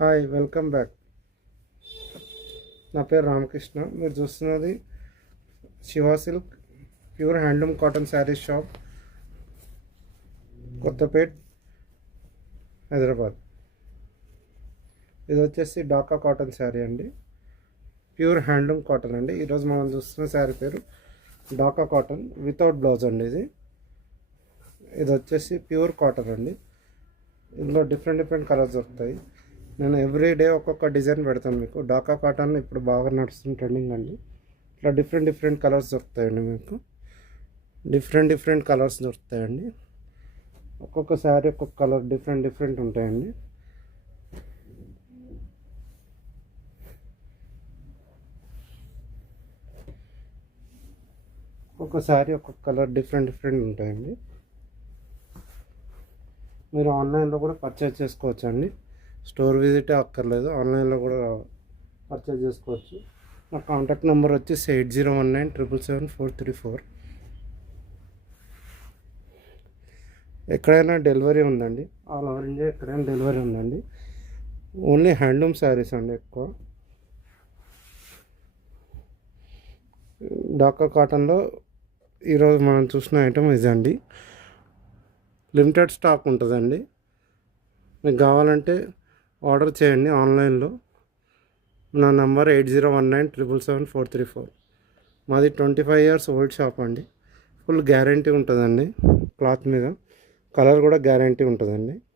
Hi, welcome back. నా పేరు రామకృష్ణ. మీరు చూస్తున్నది Shiva silk pure handloom cotton saris shop, Kothapet, Hyderabad. ఇది వచ్చేసి ఢాకా కాటన్ శారీ అండి, ప్యూర్ హ్యాండ్లూమ్ కాటన్ అండి. ఈరోజు మనం చూస్తున్న శారీ పేరు ఢాకా కాటన్ వితౌట్ బ్లౌజ్ అండి. ఇది వచ్చేసి ప్యూర్ కాటన్ అండి. ఇందులో డిఫరెంట్ కలర్స్ దొరుకుతాయి. నేను ఎవ్రీ డే ఒక్కొక్క డిజైన్ పెడతాను మీకు. ఢాకా కాటన్ ఇప్పుడు బాగా నడుస్తుంది, ట్రెండింగ్ అండి. ఇట్లా డిఫరెంట్ కలర్స్ దొరుకుతాయండి మీకు. డిఫరెంట్ కలర్స్ దొరుకుతాయండి. ఒక్కొక్క శారీ ఒక్కొక్క కలర్ డిఫరెంట్ ఉంటాయండి. ఒక్కొక్క శారీ ఒక్కొక్క కలర్ డిఫరెంట్ ఉంటాయండి. మీరు ఆన్లైన్లో కూడా పర్చేజ్ చేసుకోవచ్చు అండి. స్టోర్ విజిటే అక్కర్లేదు, ఆన్లైన్లో కూడా పర్చేజ్ చేసుకోవచ్చు. నా కాంటాక్ట్ నెంబర్ వచ్చేసి 8019777434. ఎక్కడైనా డెలివరీ ఉందండి, ఆల్ ఓవర్ ఇండియా ఎక్కడైనా డెలివరీ ఉందండి. ఓన్లీ హ్యాండ్లూమ్ శారీస్ అండి ఎక్కువ. ఢాకా కాటన్లో ఈరోజు మనం చూసిన ఐటమ్ ఇదండి. లిమిటెడ్ స్టాక్ ఉంటుందండి. మీకు కావాలంటే ఆర్డర్ చేయండి ఆన్లైన్లో. నా నంబర్ 8019777434. మాది 25 years ఓల్డ్ షాప్ అండి. ఫుల్ గ్యారంటీ ఉంటుందండి క్లాత్ మీద. కలర్ కూడా గ్యారంటీ ఉంటుందండి.